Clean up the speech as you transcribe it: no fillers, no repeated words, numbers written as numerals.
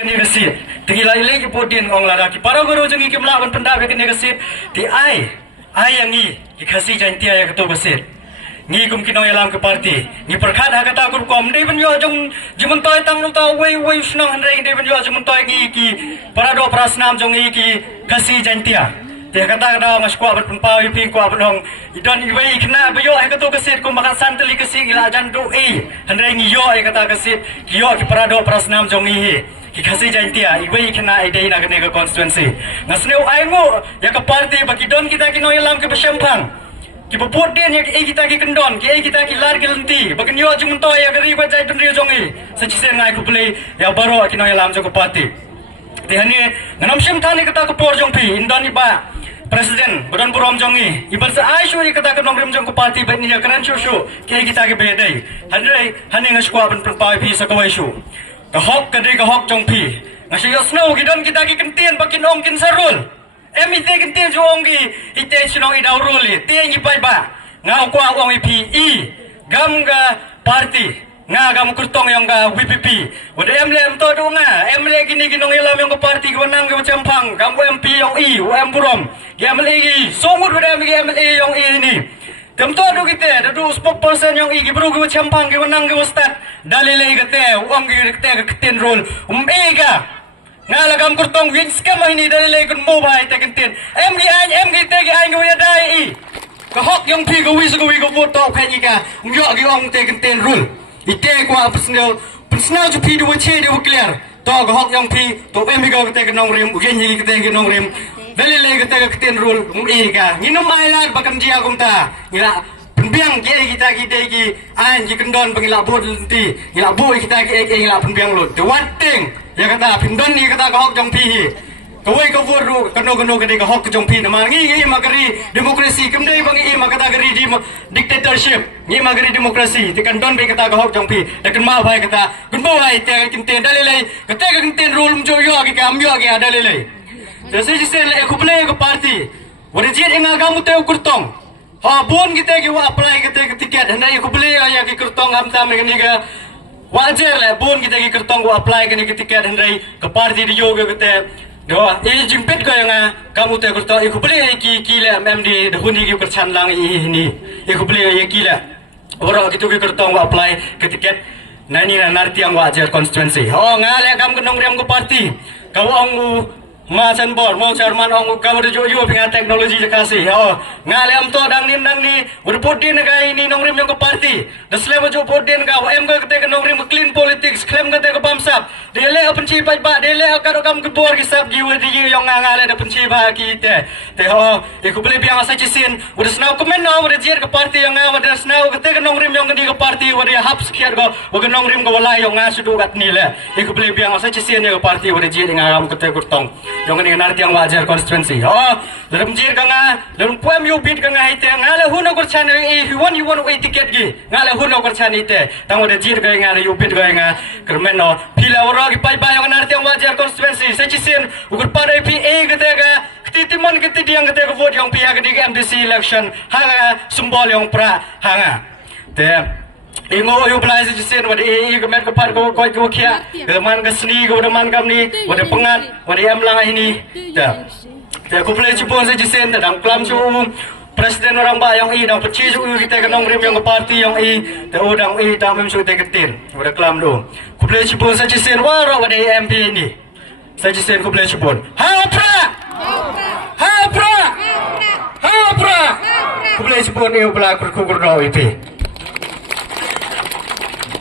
Kini kesit, tinggi lagi podin orang lelaki. Para guru jengi kemlawan pendapat kini kesit. Di ai yang ni kasih jantia yang ketua kesit. Ni kum kinong alam ke parti. Ni perkat hak kata aku kom. Ni benyo jong jumentai tang nuta way senang hendai. Ni benyo jumentai ki para do prasnam jong ki kasih jantia. Dia kata mas kuat berpempau ipi kuat berong. Idan ibai kena beyo ai ketua kesit kum makan santeli kesit ila jan do hendai ni yo ai kata kesit. Yo ki para do prasnam jong ki kasih jantia ibai kena idai nak kena ke konstituensi. Ngasneu ai ngo ya ke parti bagi don kita kinong alam ke bersempang. Ki popot dia ni kita ki kendon ki kita ki lar ki lenti bagan yo jumentoy ya gari ba jai pendri jongi sejisen ngai ku play ya baro ki no yalam jo ko parti tehani nganam sim thani kata ko por jong pi indoni ba presiden budan burom jongi ibar sa ai shuri kata ko nongrim jong ko parti ba ni ya karan shu ki kita ki bedai hanrei hani ngas ko ban pa pi sa ko wai shu ka hok ka dei ka hok jong pi ngasi yo snow ki don kita ki kentien bakin ong kin sarul emi te kentien jo ong ki ite sinong i dauruli te ngi pai ba ngau kwa ong pi gam ga parti nga gam kurtong yang ga WPP wada emle to do nga emle kini kinong ilam yang ko parti ko nang ga champang gam MP yang em burom emle gi somut wada emle yang ini tem to do kite do spokesperson yang gi bro ga champang ga nang ga ustad dalile ga te ong gi te ga keten role ga ngalagam kurtong wing scam ini dari lekun mobile tekentin MG tegi ai ngwe dai ka hok yang pi go wis go wi go foto khaji ka ngyo gi ong tekentin rule ite ko personal ju pi do che de clear to ka hok yang pi to MG go te nong rim gen hi te ge nong rim dari le te keten rule ka nginum mai la bakam ji agum ta ngira penbiang kita ki an ki kendon pengila bod lenti ngila boy kita ki ngila penbiang lut the one thing ya kata pindon ni kata hok jong pi kawai ka voru kano kade ka hok jong pi nama ngi magari demokrasi kemdai bang i magata gari di dictatorship ngi magari demokrasi ti kandon be kata ka hok jong pi dekan ma bhai kata gunbo bhai te kinten dalilai kata ka kinten rule mjo yo ki kam yo ki dalilai jese jese le ku play ko party wore jit inga gamu te kurtong ha bon kita ki wa apply kita tiket hendai ku play ya ki kurtong am tam ni ga wajar lah bon kita ki kertong ko apply kini ki tiket hendai ke parti di yoga kete do jimpit ko yang kamu te kertong iku beli ki le MD de huni ki perchan lang ini iku beli ya ki le ora gitu ki kertong ko apply ke tiket nani narti yang wajar konstituensi ngale kam kenong rem ko parti kau ong Macan bor, mau chairman ong kamu de joyo pinga teknologi jakasi. Ngale am to dang ni urpodin ga ini nongrim yang ko parti. Deslem jo podin ga em ga kete nongrim clean politics, claim kete ko bamsap. Dele penci pai ba, dele ka kam ke bor ki sap jiwa di yang ngale da penci ba ki te. Te iku beli biang asa cisin. Udah snau komen no udah jier ke parti yang udah snau kete nongrim yang di ke parti udah hap sekian go. Udah nongrim go walai yang ngasudu kat nile. Iku beli biang asa cisin ya ke parti udah jier ngam kete kurtong. Jangan dengan arti yang wajar konstituensi. Dalam jir kanga, dalam poem you bid kanga ite, ngale huno kurchan you want tiket gi, ngale huno kurchan ite. Tang udah jir kaya ngale you bid kaya nga kermeno. Pila orang ipai bayang dengan arti yang wajar konstituensi. Sejisin ukur pada IPA ketega, ketitiman ketidiang ketega vote yang pihak ketiga MDC election, hanga simbol yang pra hanga. Ingo yu belai sejisin wadi kemet kepat ko kia keman kesni ko deman kamni wadi pengat wadi emlang ini aku belai cuba sejisin tadang klam cu presiden orang ba yang dang peci cu kita kenong rim yang ke parti yang udang dang mem cu te ketin wadi klam do aku belai cuba sejisin waro wadi MP ini sejisin aku belai cuba hapra aku belai cuba ni belai kurkur do itu